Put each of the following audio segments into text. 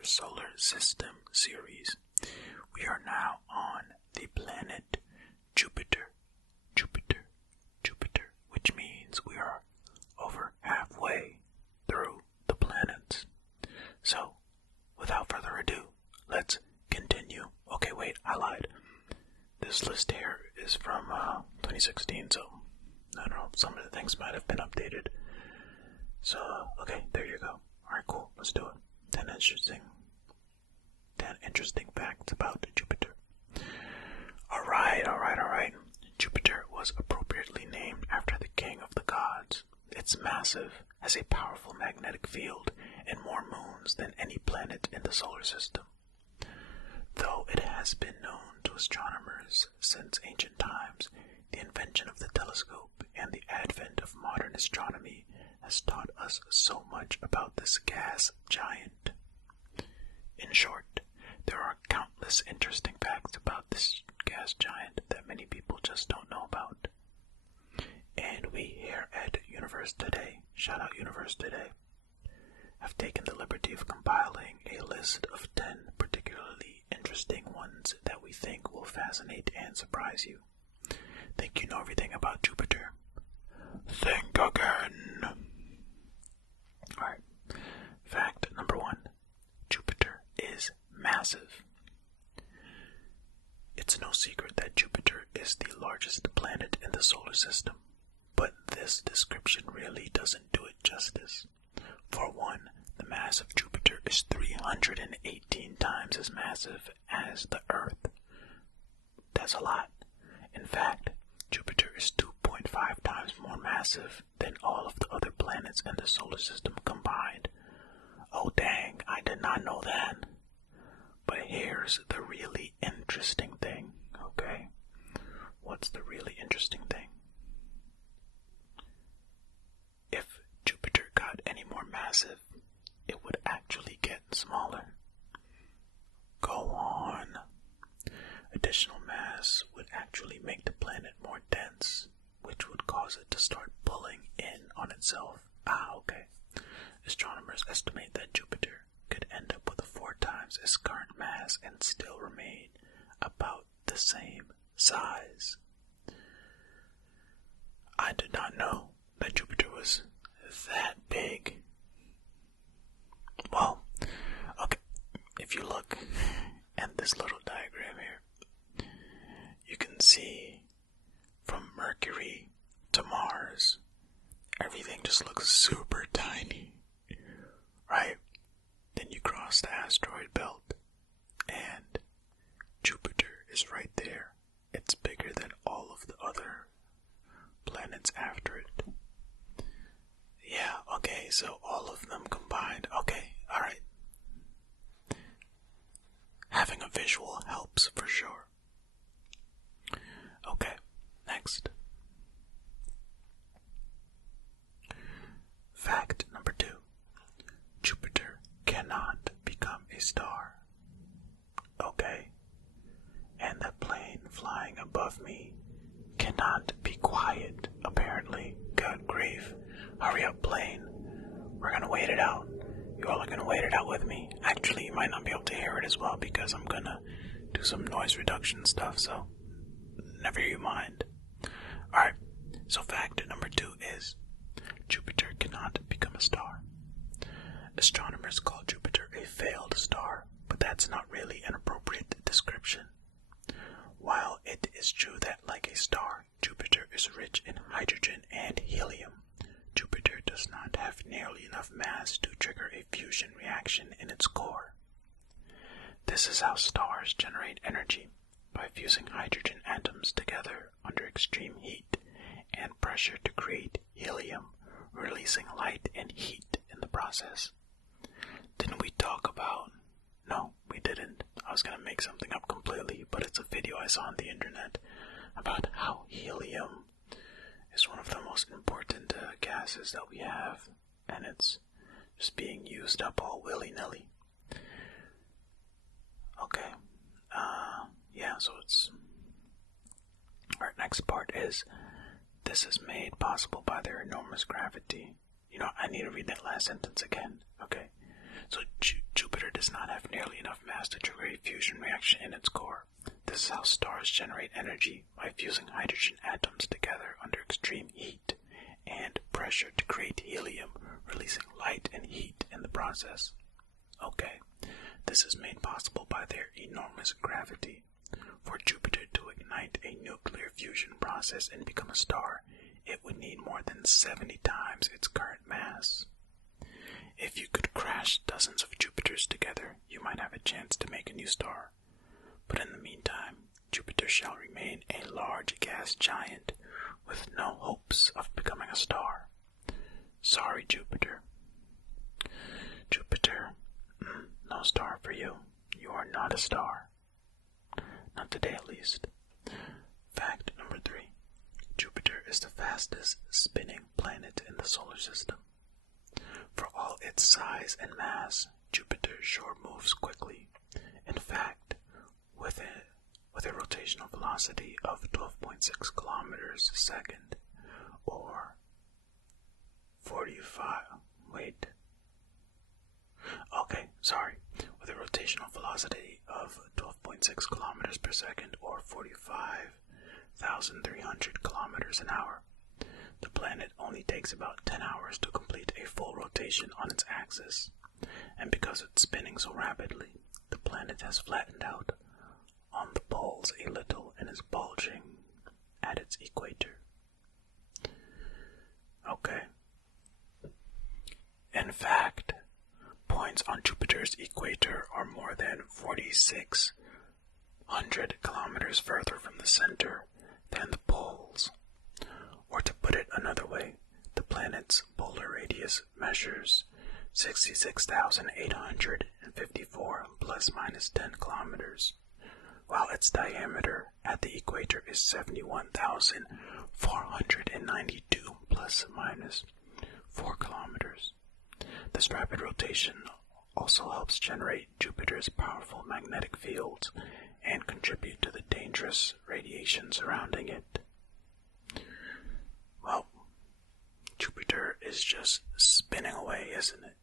our solar system series. We are now on the planet Jupiter, which means we are over halfway through the planets. So, without further ado, let's continue. Okay, wait, I lied. This list here is from 2016, so I don't know, some of the things might have been updated. So, okay, there you go. Alright, cool, let's do it. 10 interesting facts about Jupiter. Alright. Jupiter was appropriately named after the king of the gods. It's massive, has a powerful magnetic field, and more moons than any planet in the solar system. Though it has been known to astronomers since ancient times, the invention of the telescope and the advent of modern astronomy has taught us so much about this gas giant. In short, there are countless interesting facts about this gas giant that many people just don't know about. And we here at Universe Today, shout out Universe Today, have taken the liberty of compiling a list of 10 particularly interesting ones that we think will fascinate and surprise you. Think you know everything about Jupiter? Think again. Alright, fact number 1. Jupiter is massive. It's no secret that Jupiter is the largest planet in the solar system, but this description really doesn't do it justice. For one, the mass of Jupiter is 318 times as massive as the Earth. That's a lot. In fact, Jupiter is 2.5 times more massive than all of the other planets in the solar system combined. Oh dang, I did not know that. But here's the really interesting thing, okay? What's the really interesting thing? If Jupiter got any more massive, it would actually get smaller. Go on. Additional mass would actually make the planet more dense, which would cause it to start pulling in on itself. Okay. Astronomers estimate that Jupiter could end up with 4 times its current mass and still remain about the same size. I did not know that Jupiter was that big. Well, okay, if you look at this little diagram here, you can see from Mercury to Mars, everything just looks super tiny, right? Then you cross the asteroid belt, and Jupiter is right there. It's bigger than all of the other planets after it. Yeah, okay, so all of them combined. Okay, alright. Having a visual helps for sure. Okay, next. Fact number 2. Jupiter cannot become a star. Okay? And the plane flying above me cannot be quiet, apparently. Good grief. Hurry up, plane. We're gonna wait it out. You all are gonna wait it out with me. Actually, you might not be able to hear it as well because I'm gonna do some noise reduction stuff, so never you mind. Alright, so fact number 2 is Jupiter cannot become a star. Astronomers call Jupiter a failed star, but that's not really an appropriate description. While it is true that, like a star, Jupiter is rich in hydrogen and helium, Jupiter does not have nearly enough mass to trigger a fusion reaction in its core. This is how stars generate energy, by fusing hydrogen atoms together under extreme heat and pressure to create helium, releasing light and heat in the process. Didn't we talk about... No, we didn't. I was going to make something up completely, but it's a video I saw on the internet about how helium is one of the most important gases that we have, and it's just being used up all willy-nilly. Okay, yeah, so it's... Our next part is, this is made possible by their enormous gravity. You know, I need to read that last sentence again. Okay. So Jupiter does not have nearly enough mass to trigger a fusion reaction in its core. This is how stars generate energy, by fusing hydrogen atoms together under extreme heat and pressure to create helium, releasing light and heat in the process. Okay, this is made possible by their enormous gravity. For Jupiter to ignite a nuclear fusion process and become a star, it would need more than 70 times its current mass. If you could crash dozens of Jupiters together, you might have a chance to make a new star. But in the meantime, Jupiter shall remain a large gas giant with no hopes of becoming a star. Sorry, Jupiter. Jupiter, no star for you. You are not a star. Not today, at least. Fact number 3. Jupiter is the fastest spinning planet in the solar system. For all its size and mass, Jupiter sure moves quickly. In fact, with a rotational velocity of 12.6 kilometers a second, or 45, with a rotational velocity of 12.6 kilometers per second, or 45,300 kilometers an hour, the planet only takes about 10 hours to complete a full rotation on its axis, and because it's spinning so rapidly, the planet has flattened out on the poles a little and is bulging at its equator. Okay. In fact, points on Jupiter's equator are more than 4,600 kilometers further from the center than the poles. Or to put it another way, the planet's polar radius measures 66,854 plus minus 10 kilometers, while its diameter at the equator is 71,492 plus minus 4 kilometers. This rapid rotation also helps generate Jupiter's powerful magnetic fields and contribute to the dangerous radiation surrounding it. Well, Jupiter is just spinning away, isn't it?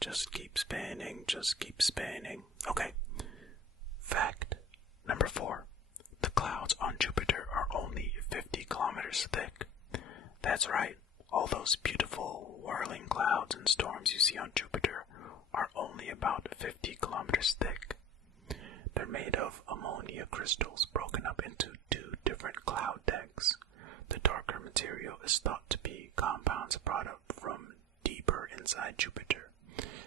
Just keep spinning, just keep spinning. Okay. Fact number 4. The clouds on Jupiter are only 50 kilometers thick. That's right. All those beautiful whirling clouds and storms you see on Jupiter are only about 50 kilometers thick. They're made of ammonia crystals broken up into 2 different cloud decks. The darker material is thought to be compounds brought up from deeper inside Jupiter,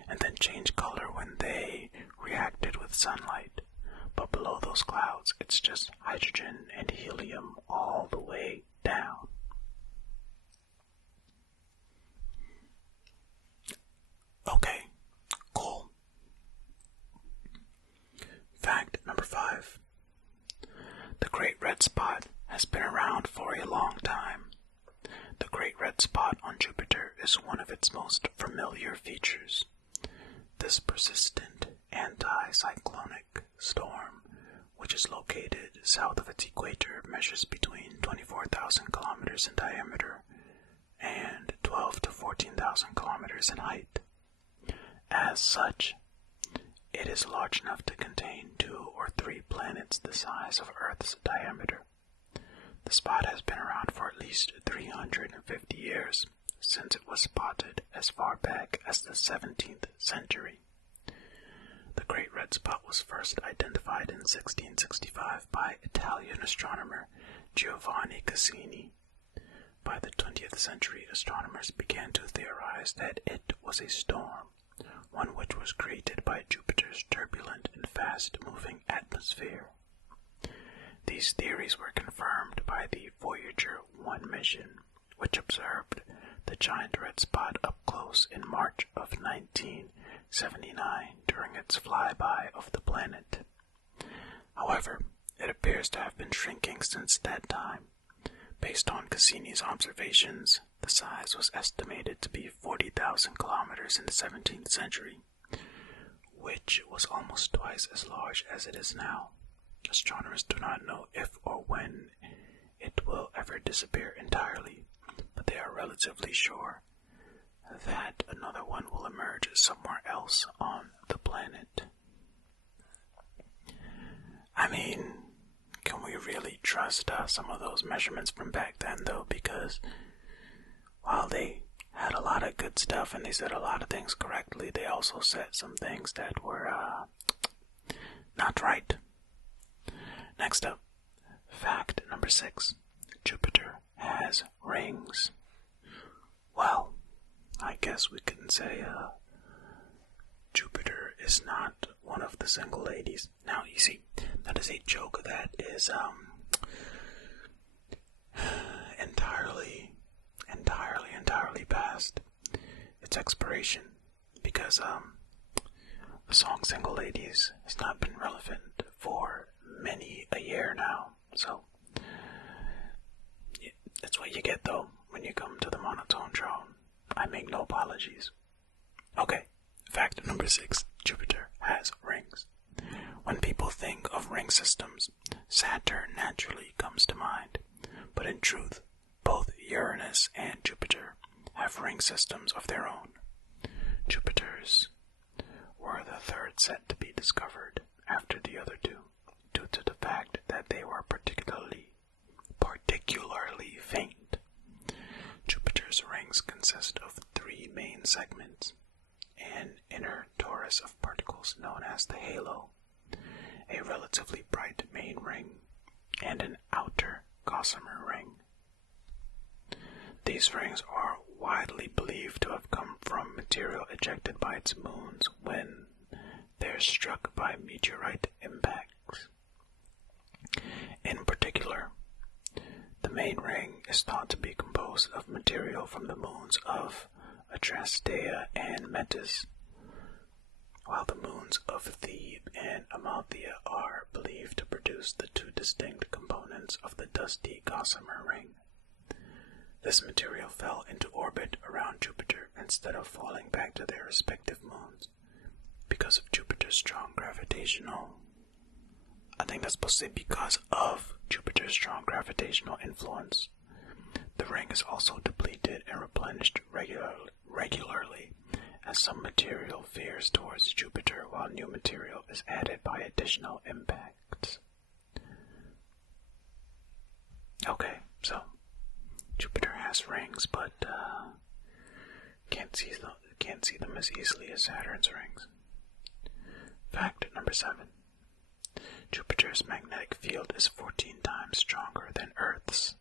and then change color when they reacted with sunlight. But below those clouds, it's just hydrogen and helium all the way down. Okay, cool. Fact number 5. The Great Red Spot has been around for a long time. The Great Red Spot on Jupiter is one of its most familiar features. This persistent anticyclonic storm, which is located south of its equator, measures between 24,000 kilometers in diameter and 12 to 14,000 kilometers in height. As such, it is large enough to contain 2 or 3 planets the size of Earth's diameter. The spot has been around for at least 350 years, since it was spotted as far back as the 17th century. The Great Red Spot was first identified in 1665 by Italian astronomer Giovanni Cassini. By the 20th century, astronomers began to theorize that it was a storm, one which was created by Jupiter's turbulent and fast-moving atmosphere. These theories were confirmed by the Voyager 1 mission, which observed the giant red spot up close in March of 1979 during its flyby of the planet. However, it appears to have been shrinking since that time. Based on Cassini's observations, the size was estimated to be 40,000 kilometers in the 17th century, which was almost twice as large as it is now. Astronomers do not know if or when it will ever disappear entirely, but they are relatively sure that another one will emerge somewhere else on the planet. I mean, can we really trust some of those measurements from back then, though? Because while they had a lot of good stuff and they said a lot of things correctly, they also said some things that were not right. Next up, fact number 6. Jupiter has rings. Well, I guess we can say Jupiter is not one of the single ladies. Now, you see, that is a joke that is entirely past its expiration, because the song Single Ladies has not been relevant for many a year now. So that's what you get, though, when you come to the monotone drone. I make no apologies. Okay, fact number 6. Jupiter has rings. When people think of ring systems, Saturn naturally comes to mind. But in truth, both Uranus and Jupiter have ring systems of their own. Jupiter's were the third set to be discovered after the other two, due to the fact that they were particularly faint. Jupiter's rings consist of 3 main segments: an inner torus of particles known as the halo, a relatively bright main ring, and an outer gossamer ring. These rings are widely believed to have come from material ejected by its moons when they're struck by meteorite impacts. In particular, the main ring is thought to be composed of material from the moons of Adrastea and Metis, while the moons of Thebe and Amalthea are believed to produce the 2 distinct components of the dusty gossamer ring. This material fell into orbit around Jupiter instead of falling back to their respective moons because of Jupiter's strong gravitational influence. The ring is also depleted and replenished regularly as some material veers towards Jupiter while new material is added by additional impacts. Okay, so Jupiter has rings, but can't see them as easily as Saturn's rings. Fact number 7. Jupiter's magnetic field is 14 times stronger than Earth's.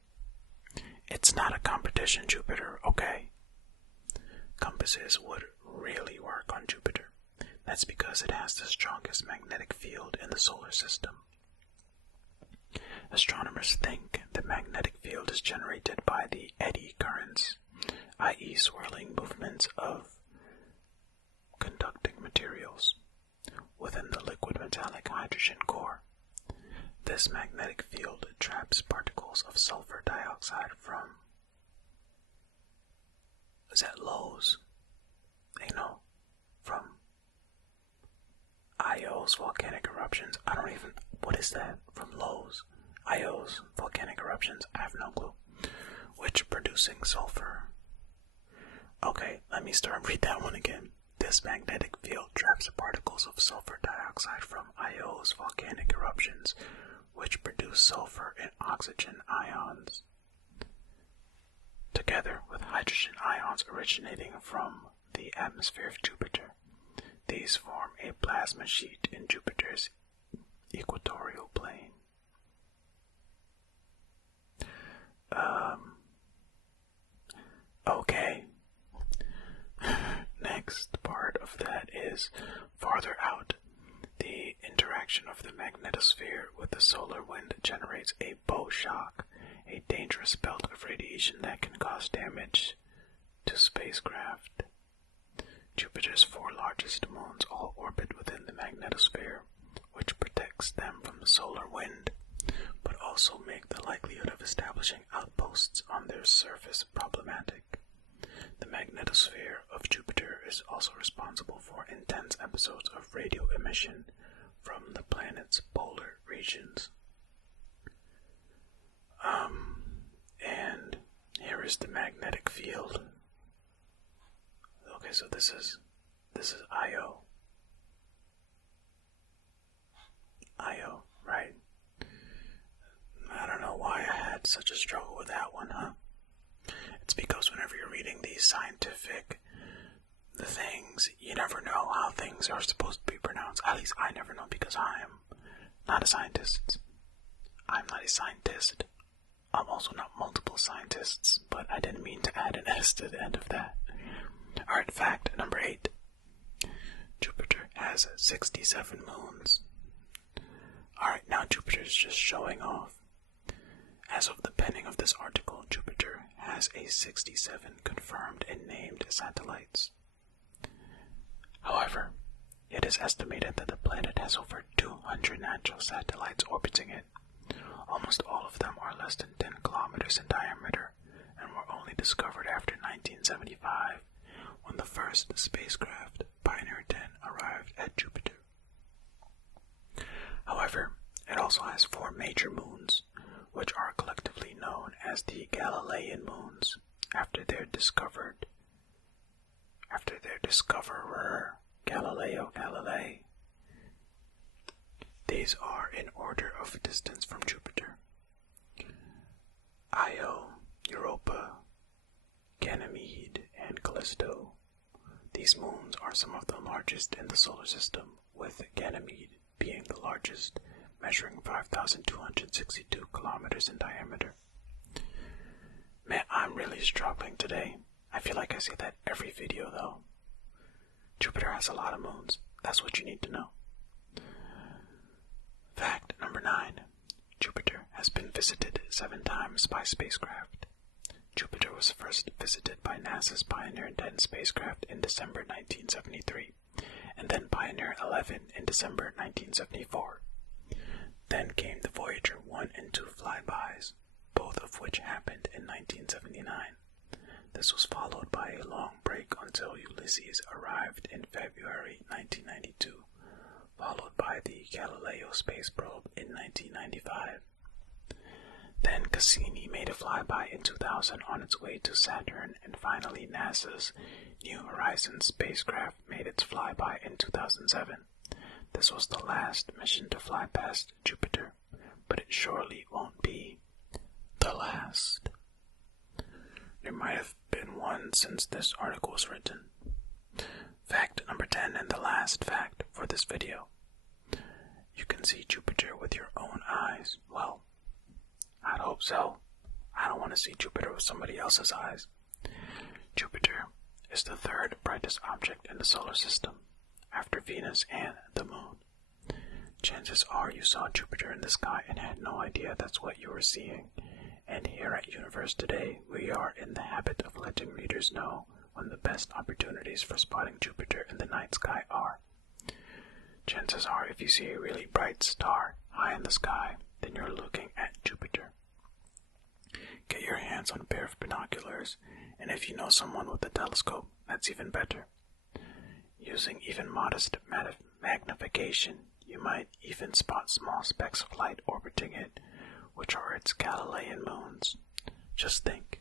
It's not a competition, Jupiter, okay? Compasses would really work on Jupiter. That's because it has the strongest magnetic field in the solar system. Astronomers think the magnetic field is generated by the eddy currents, i.e. swirling movements of conducting materials, within the liquid metallic hydrogen core. This magnetic field traps particles of sulfur dioxide from Lowe's? From Io's volcanic eruptions. What is that? From Lowe's? Io's volcanic eruptions, I have no clue. Which producing sulfur. Okay, let me read that one again. This magnetic field traps particles of sulfur dioxide from Io's volcanic eruptions, which produce sulfur and oxygen ions, together with hydrogen ions originating from the atmosphere of Jupiter. These form a plasma sheet in Jupiter's equatorial plane. Okay. Next part of that is farther out. The interaction of the magnetosphere with the solar wind generates a bow shock, a dangerous belt of radiation that can cause damage to spacecraft. Jupiter's 4 largest moons all orbit within the magnetosphere, which protects them from the solar wind, but also make the likelihood of establishing outposts on their surface problematic. The magnetosphere of Jupiter is also responsible for intense episodes of radio emission from the planet's polar regions. And here is the magnetic field. so this is Io. Io, right? I don't know why I had such a struggle with that one, huh? It's because whenever you're reading these scientific things, you never know how things are supposed to be pronounced. At least I never know because I am not a scientist. I'm not a scientist. I'm also not multiple scientists, but I didn't mean to add an S to the end of that. Alright, fact number 8. Jupiter has 67 moons. Alright, now Jupiter's just showing off. As of the penning of this article, Jupiter has 67 confirmed and named satellites. However, it is estimated that the planet has over 200 natural satellites orbiting it. Almost all of them are less than 10 kilometers in diameter and were only discovered after 1975, when the first spacecraft, Pioneer 10, arrived at Jupiter. However, it also has 4 major moons, which are collectively known as the Galilean moons, after their discoverer, Galileo Galilei. These are in order of distance from Jupiter: Io, Europa, Ganymede, and Callisto. These moons are some of the largest in the solar system, with Ganymede being the largest, measuring 5,262 kilometers in diameter. Man, I'm really struggling today. I feel like I say that every video though. Jupiter has a lot of moons. That's what you need to know. Fact number 9. Jupiter has been visited 7 times by spacecraft. Jupiter was first visited by NASA's Pioneer 10 spacecraft in December 1973, and then Pioneer 11 in December 1974. Then came the Voyager 1 and 2 flybys, both of which happened in 1979. This was followed by a long break until Ulysses arrived in February 1992, followed by the Galileo space probe in 1995. Then Cassini made a flyby in 2000 on its way to Saturn, and finally NASA's New Horizons spacecraft made its flyby in 2007. This was the last mission to fly past Jupiter, but it surely won't be the last. There might have been one since this article was written. Fact number 10, and the last fact for this video. You can see Jupiter with your own eyes. Well, I'd hope so. I don't want to see Jupiter with somebody else's eyes. Jupiter is the 3rd brightest object in the solar system, after Venus and the Moon. Chances are you saw Jupiter in the sky and had no idea that's what you were seeing. And here at Universe Today, we are in the habit of letting readers know when the best opportunities for spotting Jupiter in the night sky are. Chances are if you see a really bright star high in the sky, then you're looking at Jupiter. Get your hands on a pair of binoculars, and if you know someone with a telescope, that's even better. Using even modest magnification, you might even spot small specks of light orbiting it, which are its Galilean moons. Just think,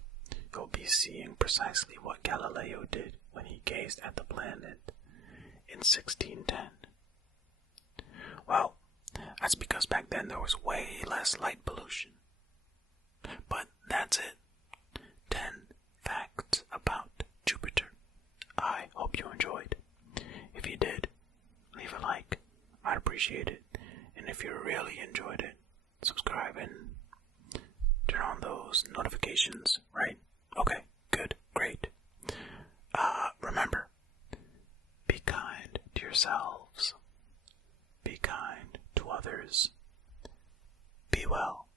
you'll be seeing precisely what Galileo did when he gazed at the planet in 1610. Well, that's because back then there was way less light pollution. But that's it. 10 facts about Jupiter. I hope you enjoyed. If you did, leave a like. I'd appreciate it. And if you really enjoyed it, subscribe and turn on those notifications, right? Okay, good, great. Remember, be kind to yourselves. Be kind to others. Be well.